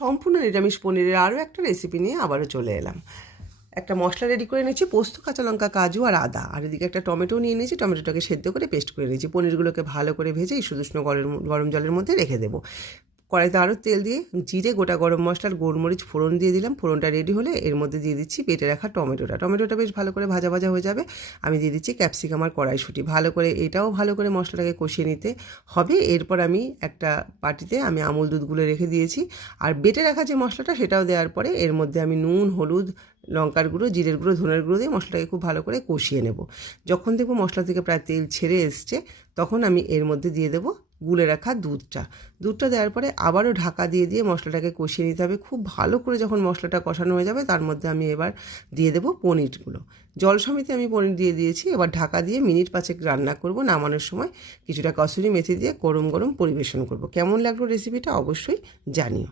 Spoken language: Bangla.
সম্পূর্ণ নিরামিষ পনিরের আরও একটা রেসিপি নিয়ে আবারও চলে এলাম। একটা মশলা রেডি করে নিয়েছি, পোস্ত, কাঁচা লঙ্কা, কাজু আর আদা। আর এদিকে একটা টমেটো নিয়ে নিয়েছি, টমেটোটাকে সেদ্ধ করে পেস্ট করে নিয়েছি। পনিরগুলোকে ভালো করে ভেজে এই সুদুষ্ণ গরম জলের মধ্যে রেখে দেবো। কড়াইতে আরও তেল দিয়ে জিরে, গোটা গরম মশলার গোলমরিচ ফোড়ন দিয়ে দিলাম। ফোড়নটা রেডি হলে এর মধ্যে দিয়ে দিচ্ছি বেটে রাখা টমেটোটা বেশ ভালো করে ভাজা ভাজা হয়ে যাবে। আমি দিয়ে দিচ্ছি ক্যাপসিকাম আর কড়াইশুঁটি। ভালো করে এটাও ভালো করে মশলাটাকে কষিয়ে নিতে হবে। এরপর আমি একটা বাটিতে আমুল দুধগুলো রেখে দিয়েছি। আর বেটে রাখা যে মশলাটা সেটাও দেওয়ার পরে এর মধ্যে আমি নুন, হলুদ, লঙ্কার গুঁড়ো, জিরের গুঁড়ো, ধনের গুঁড়ো দিয়ে মশলাটাকে খুব ভালো করে কষিয়ে নেব। যখন দেখবো মশলা থেকে প্রায় তেল ছেড়ে এসছে, তখন আমি এর মধ্যে দিয়ে দেবো গুলে রাখা দুধটা দেওয়ার পরে আবারও ঢাকা দিয়ে দিয়ে মশলাটাকে কষিয়ে নিতে হবে। খুব ভালো করে যখন মশলাটা কষানো হয়ে যাবে, তার মধ্যে আমি এবার দিয়ে দেবো পনিরগুলো। জল সমেতে আমি পনির দিয়ে দিয়েছি। এবার ঢাকা দিয়ে মিনিট 5 রান্না করব। নামানোর সময় কিছুটা কসুরি মেথি দিয়ে গরম গরম পরিবেশন করব। কেমন লাগলো রেসিপিটা অবশ্যই জানিও।